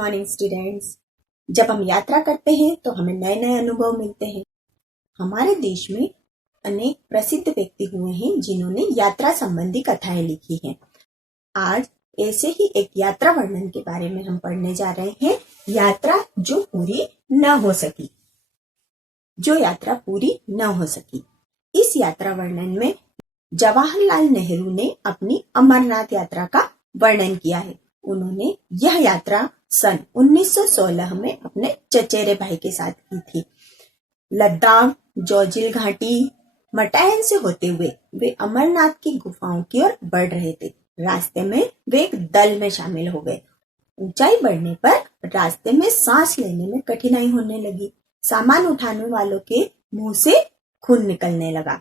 Morning students. जब हम यात्रा करते हैं तो हमें नए नए अनुभव मिलते हैं। हमारे देश में अनेक प्रसिद्ध व्यक्ति हुए हैं जिन्होंने यात्रा संबंधी कथाएं लिखी हैं। आज ऐसे ही एक यात्रा वर्णन के बारे में हम पढ़ने जा रहे हैं। यात्रा जो पूरी न हो सकी। इस यात्रा वर्णन में जवाहरलाल नेहरू ने अपनी अमरनाथ यात्रा का वर्णन किया है। उन्होंने यह यात्रा सन 1916 में अपने चचेरे भाई के साथ की थी। लद्दाख, जोजिल घाटी, मटायन से होते हुए वे अमरनाथ की गुफाओं की ओर बढ़ रहे थे। रास्ते में वे एक दल में शामिल हो गए। ऊंचाई बढ़ने पर रास्ते में सांस लेने में कठिनाई होने लगी। सामान उठाने वालों के मुंह से खून निकलने लगा।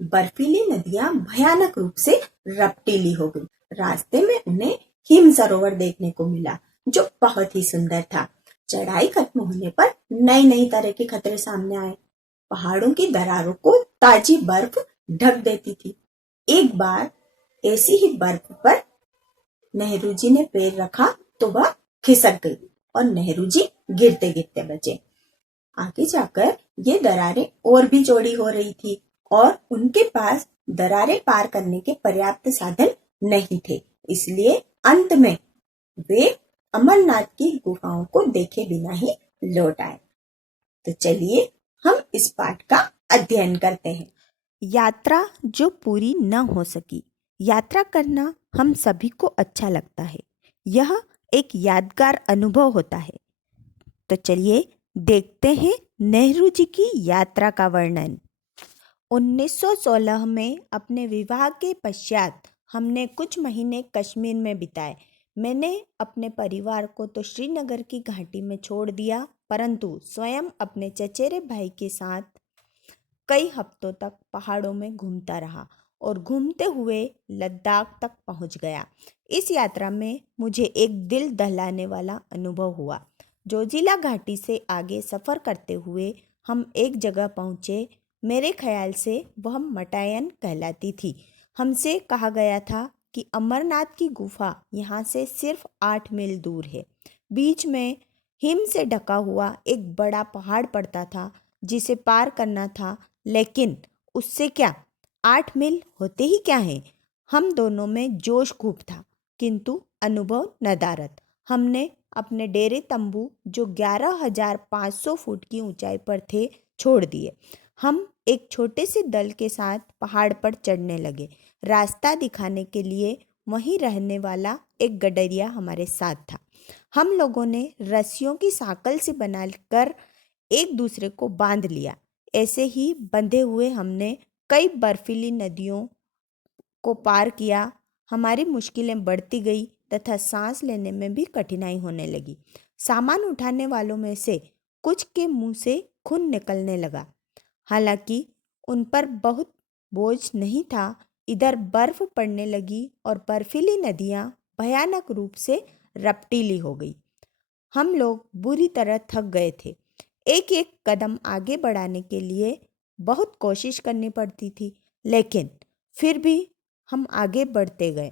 बर्फीली नदियां भयानक रूप से रपटीली हो गई। रास्ते में उन्हें हिम सरोवर देखने को मिला जो बहुत ही सुंदर था। चढ़ाई खत्म होने पर नई नई तरह के खतरे सामने आए। पहाड़ों की दरारों को ताजी बर्फ ढक देती थी। एक बार ऐसी ही बर्फ पर नेहरू जी ने पैर रखा तो वह खिसक गई और नेहरू जी गिरते गिरते बचे। आगे जाकर ये दरारें और भी चौड़ी हो रही थी और उनके पास दरारें पार करने के पर्याप्त साधन नहीं थे। इसलिए अंत में वे अमरनाथ की गुफाओं को देखे बिना ही लौट आए। तो चलिए हम इस पाठ का अध्ययन करते हैं। यात्रा जो पूरी न हो सकी। यात्रा करना हम सभी को अच्छा लगता है। यह एक यादगार अनुभव होता है। तो चलिए देखते हैं नेहरू जी की यात्रा का वर्णन। 1916 में अपने विवाह के पश्चात हमने कुछ महीने कश्मीर में बिताए। मैंने अपने परिवार को तो श्रीनगर की घाटी में छोड़ दिया, परंतु स्वयं अपने चचेरे भाई के साथ कई हफ्तों तक पहाड़ों में घूमता रहा और घूमते हुए लद्दाख तक पहुंच गया। इस यात्रा में मुझे एक दिल दहलाने वाला अनुभव हुआ। जोजिला घाटी से आगे सफ़र करते हुए हम एक जगह पहुंचे। मेरे ख्याल से वह मटायन कहलाती थी। हमसे कहा गया था कि अमरनाथ की गुफा यहाँ से सिर्फ 8 मील दूर है। बीच में हिम से ढका हुआ एक बड़ा पहाड़ पड़ता था जिसे पार करना था, लेकिन उससे क्या, 8 मील होते ही क्या है। हम दोनों में जोश खूब था किंतु अनुभव नदारद। हमने अपने डेरे तंबू जो 11,500 फुट की ऊंचाई पर थे छोड़ दिए। हम एक छोटे से दल के साथ पहाड़ पर चढ़ने लगे। रास्ता दिखाने के लिए वहीं रहने वाला एक गडरिया हमारे साथ था। हम लोगों ने रस्सियों की साकल से बनाकर एक दूसरे को बांध लिया। ऐसे ही बंधे हुए हमने कई बर्फीली नदियों को पार किया। हमारी मुश्किलें बढ़ती गई तथा सांस लेने में भी कठिनाई होने लगी। सामान उठाने वालों में से कुछ के मुंह से खून निकलने लगा। हालांकि उन पर बहुत बोझ नहीं था। इधर बर्फ पड़ने लगी और बर्फीली नदियां भयानक रूप से रपटीली हो गई। हम लोग बुरी तरह थक गए थे। एक एक कदम आगे बढ़ाने के लिए बहुत कोशिश करनी पड़ती थी, लेकिन फिर भी हम आगे बढ़ते गए।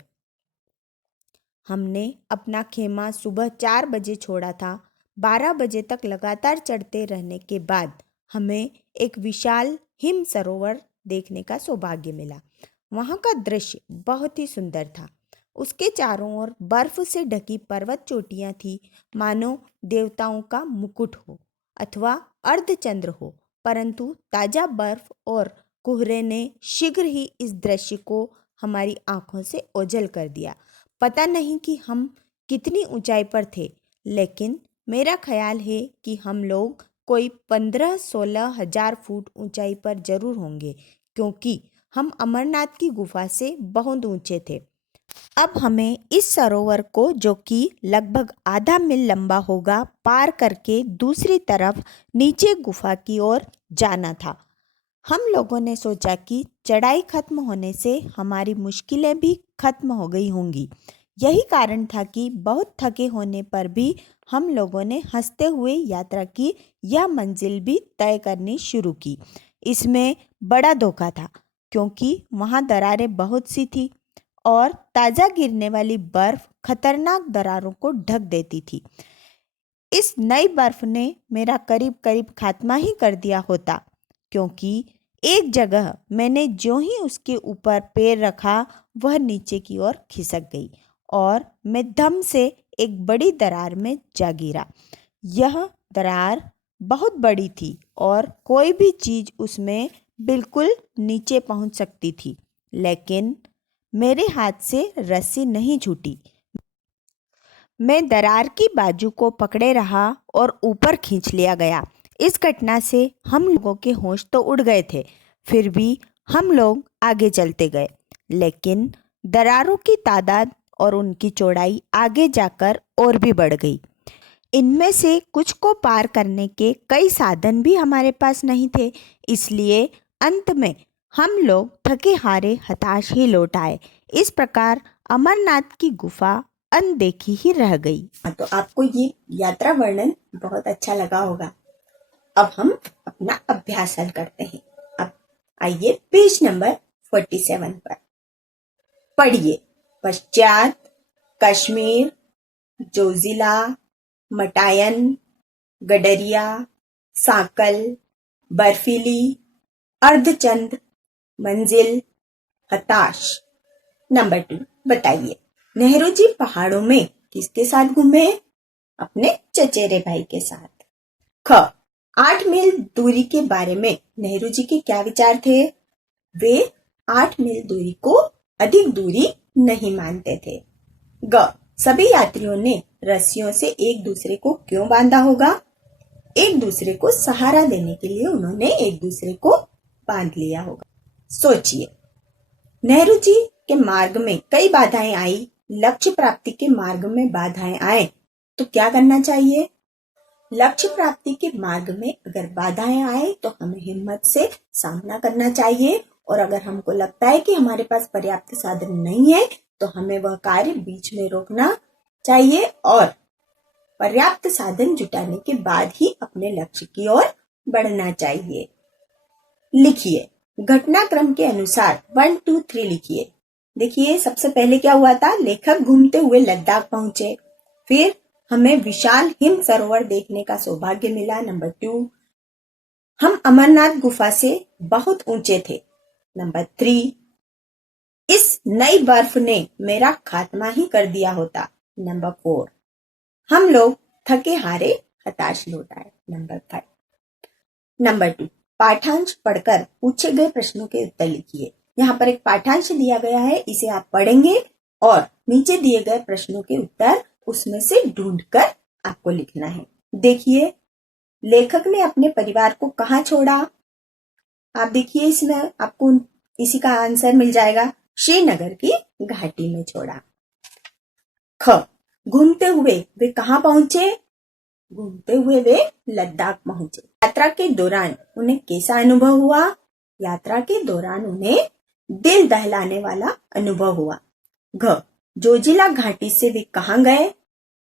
हमने अपना खेमा सुबह 4 बजे छोड़ा था। 12 बजे तक लगातार चढ़ते रहने के बाद हमें एक विशाल हिम सरोवर देखने का सौभाग्य मिला। वहाँ का दृश्य बहुत ही सुंदर था। उसके चारों ओर बर्फ से ढकी पर्वत चोटियाँ थी, मानो देवताओं का मुकुट हो अथवा अर्धचंद्र हो। परंतु ताज़ा बर्फ और कोहरे ने शीघ्र ही इस दृश्य को हमारी आंखों से ओझल कर दिया। पता नहीं कि हम कितनी ऊंचाई पर थे, लेकिन मेरा ख्याल है कि हम लोग कोई 15-16 हजार फुट ऊंचाई पर जरूर होंगे, क्योंकि हम अमरनाथ की गुफा से बहुत ऊंचे थे। अब हमें इस सरोवर को, जो कि लगभग आधा मील लंबा होगा, पार करके दूसरी तरफ नीचे गुफा की ओर जाना था। हम लोगों ने सोचा कि चढ़ाई खत्म होने से हमारी मुश्किलें भी खत्म हो गई होंगी। यही कारण था कि बहुत थके होने पर भी हम लोगों ने हंसते हुए यात्रा की यह मंजिल भी तय करनी शुरू की। इसमें बड़ा धोखा था, क्योंकि वहाँ दरारें बहुत सी थी और ताज़ा गिरने वाली बर्फ खतरनाक दरारों को ढक देती थी। इस नई बर्फ ने मेरा करीब करीब खात्मा ही कर दिया होता, क्योंकि एक जगह मैंने जो ही उसके ऊपर पैर रखा वह नीचे की ओर खिसक गई और मैं धम से एक बड़ी दरार में जा गिरा। यह दरार बहुत बड़ी थी और कोई भी चीज़ उसमें बिल्कुल नीचे पहुंच सकती थी, लेकिन मेरे हाथ से रस्सी नहीं छूटी। मैं दरार की बाजू को पकड़े रहा और ऊपर खींच लिया गया। इस घटना से हम लोगों के होश तो उड़ गए थे, फिर भी हम लोग आगे चलते गए, लेकिन दरारों की तादाद और उनकी चौड़ाई आगे जाकर और भी बढ़ गई। इनमें से कुछ को पार करने के कई साधन भी हमारे पास नहीं थे, इसलिए अंत में हम लोग थके हारे हताश ही लौट आए। इस प्रकार अमरनाथ की गुफा अनदेखी ही रह गई। तो आपको ये यात्रा वर्णन बहुत अच्छा लगा होगा। अब हम अपना अभ्यास हल करते हैं। अब आइए पेज नंबर 47 पर पढ़िए। पश्चात, कश्मीर, जोजिला, मटायन, गडरिया, सांकल, बर्फीली, अर्धचंद, मंजिल, हताश। नंबर 2 बताइए, नेहरू जी पहाड़ों में किसके साथ घूमे? अपने चचेरे भाई के साथ। ख 8 मील दूरी के बारे में नेहरू जी के क्या विचार थे? वे 8 मील दूरी को अधिक दूरी नहीं मानते थे। ग सभी यात्रियों ने रस्सियों से एक दूसरे को क्यों बांधा होगा? एक दूसरे को सहारा देने के लिए उन्होंने एक दूसरे को बांध लिया होगा। सोचिए, नेहरू जी के मार्ग में कई बाधाएं आई, लक्ष्य प्राप्ति के मार्ग में बाधाएं आए तो क्या करना चाहिए? लक्ष्य प्राप्ति के मार्ग में अगर बाधाएं आए तो हमें हिम्मत से सामना करना चाहिए, और अगर हमको लगता है कि हमारे पास पर्याप्त साधन नहीं है तो हमें वह कार्य बीच में रोकना चाहिए और पर्याप्त साधन जुटाने के बाद ही अपने लक्ष्य की ओर बढ़ना चाहिए। लिखिए, घटनाक्रम के अनुसार 1, 2, 3 लिखिए। देखिए, सबसे पहले क्या हुआ था? लेखक घूमते हुए लद्दाख पहुंचे, फिर हमें विशाल हिम सरोवर देखने का सौभाग्य मिला। नंबर 2, हम अमरनाथ गुफा से बहुत ऊंचे थे। नंबर 3, इस नई बर्फ ने मेरा खात्मा ही कर दिया होता। नंबर 4, हम लोग थके हारे हताश लौट आए। नंबर 5। नंबर 2, पाठांश पढ़कर पूछे गए प्रश्नों के उत्तर लिखिए। यहाँ पर एक पाठांश दिया गया है, इसे आप पढ़ेंगे और नीचे दिए गए प्रश्नों के उत्तर उसमें से ढूंढकर आपको लिखना है। देखिए, लेखक ने अपने परिवार को कहाँ छोड़ा? आप देखिए, इसमें आपको इसी का आंसर मिल जाएगा, श्रीनगर की घाटी में छोड़ा। ख घूमते हुए वे कहाँ पहुंचे? घूमते हुए वे लद्दाख पहुंचे। यात्रा के दौरान उन्हें कैसा अनुभव हुआ? यात्रा के दौरान उन्हें दिल दहलाने वाला अनुभव हुआ। घ जोजिला घाटी से वे कहाँ गए?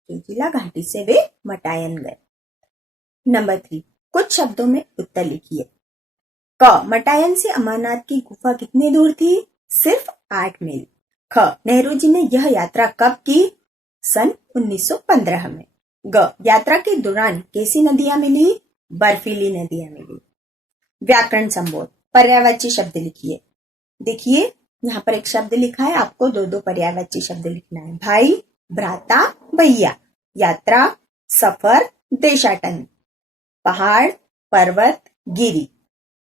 जोजिला घाटी से वे मटायन गए। नंबर 3, कुछ शब्दों में उत्तर लिखिए। क मटायन से अमरनाथ की गुफा कितनी दूर थी? सिर्फ 8 मील। ख नेहरू जी ने यह यात्रा कब की? सन 1915 में। ग यात्रा के दौरान कैसी नदियां मिली? बर्फीली नदियां मिली। व्याकरण संबोध, पर्यायवाची शब्द लिखिए। देखिए, यहाँ पर एक शब्द लिखा है, आपको 2 पर्यायवाची शब्द लिखना है। भाई, भ्राता, भैया। यात्रा, सफर, देशाटन। पहाड़, पर्वत, गिरी।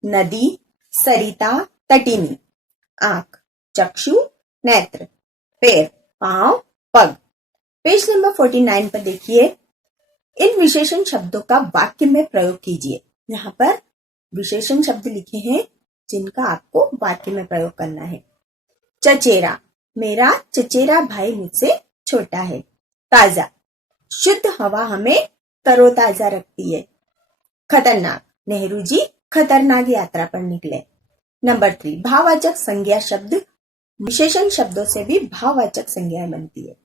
नदी, सरिता, तटिनी। आंख, चक्षु, नेत्र। पैर, पांव, पग। पेज नंबर 49 पर देखिए, इन विशेषण शब्दों का वाक्य में प्रयोग कीजिए। यहाँ पर विशेषण शब्द लिखे हैं जिनका आपको वाक्य में प्रयोग करना है। चचेरा, मेरा चचेरा भाई मुझसे छोटा है। ताजा, शुद्ध हवा हमें तरोताजा रखती है। खतरनाक, नेहरू जी खतरनाक यात्रा पर निकले। नंबर 3, भाववाचक संज्ञा शब्द, विशेषण शब्दों से भी भाववाचक संज्ञाएं बनती है।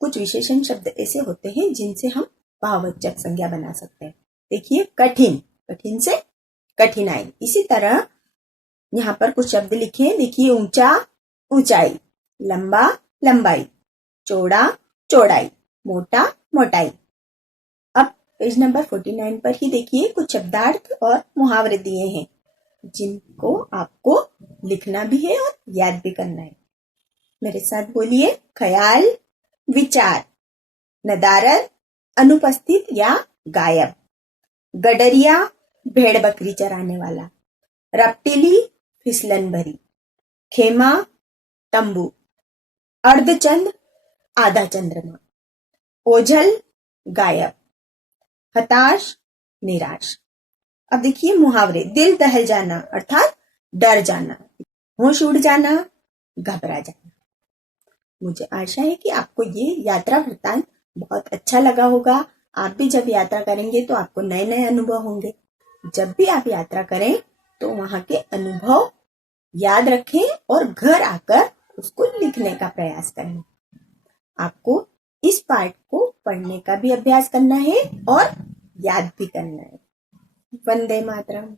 कुछ विशेषण शब्द ऐसे होते हैं जिनसे हम भाववाचक संज्ञा बना सकते हैं। देखिए, कठिन, कठिन से कठिनाई। इसी तरह यहाँ पर कुछ शब्द लिखे हैं, देखिए, ऊंचा, ऊंचाई। लंबा, लंबाई। चौड़ा, चौड़ाई। मोटा, मोटाई। अब पेज नंबर 49 पर ही देखिए कुछ शब्दार्थ और मुहावरे दिए हैं जिनको आपको लिखना भी है और याद भी करना है। मेरे साथ बोलिए। ख्याल, विचार, नदारद, अनुपस्थित या गायब, गडरिया, भेड़ बकरी चराने वाला, रपटीली, फिसलन भरी, खेमा, तंबू, अर्धचंद्र, आधा चंद्रमा, ओझल, गायब, हताश, निराश। अब देखिए मुहावरे। दिल दहल जाना अर्थात डर जाना, होश उड़ जाना, घबरा जाना। मुझे आशा है कि आपको ये यात्रा वृत्तांत बहुत अच्छा लगा होगा। आप भी जब यात्रा करेंगे तो आपको नए नए अनुभव होंगे। जब भी आप यात्रा करें तो वहां के अनुभव याद रखें और घर आकर उसको लिखने का प्रयास करें। आपको इस पाठ को पढ़ने का भी अभ्यास करना है और याद भी करना है। वंदे मातरम।